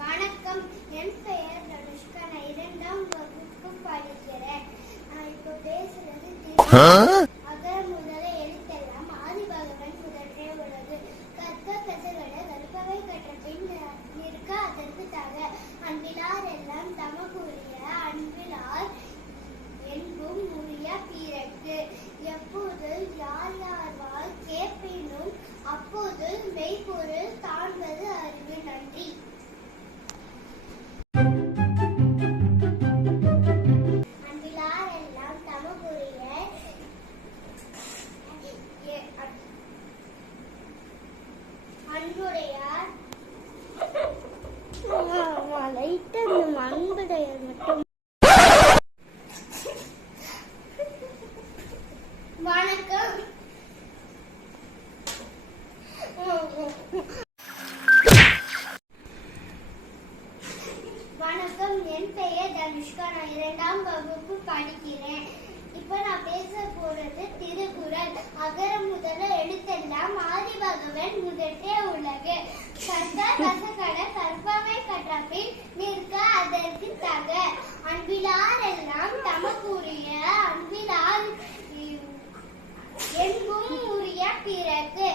வணக்கம், என் பெயர் தனுஷ்கா. நான் 2ஆம் வகுப்பு படிக்கிறேன். நான் இப்போ பேசுறது அகர முதல எழுத்தெல்லாம் ஆதி பகவன் முதற்றே உலகு. கற்க கசகட கற்பவை கற்ற பின் நிற்க அதற்கு தக. அன்பிலார் எல்லாம் தமக்குரிய அன்பிலார் என்பும் உரிய பிறக்கு. எப்போது யார் யார்வால் கேட்பினும் அப்போது மெய்ப்பொருள் காண்பது அறிவு. நன்றி. அன்பிலார் எல்லாம் தமக்குரிய அன்புடையார் அன்புடையார் மட்டும். வணக்கம். வணக்கம், என் பெயர் தனுஷ்கா. நான் 2ஆம் வகுப்பு படிக்கிறேன். இப்ப நான் பேச போறது திருக்குறள். அகர முதல எழுத்தெல்லாம் ஆதி பகவன் முதற்றே உலகு. கற்க கசகட கற்பவை கற்ற பின் நிற்க அதற்கு தக. அன்பிலார் எல்லாம் தமக்குரிய அன்பிலார் என்பும் உரிய பிறகு.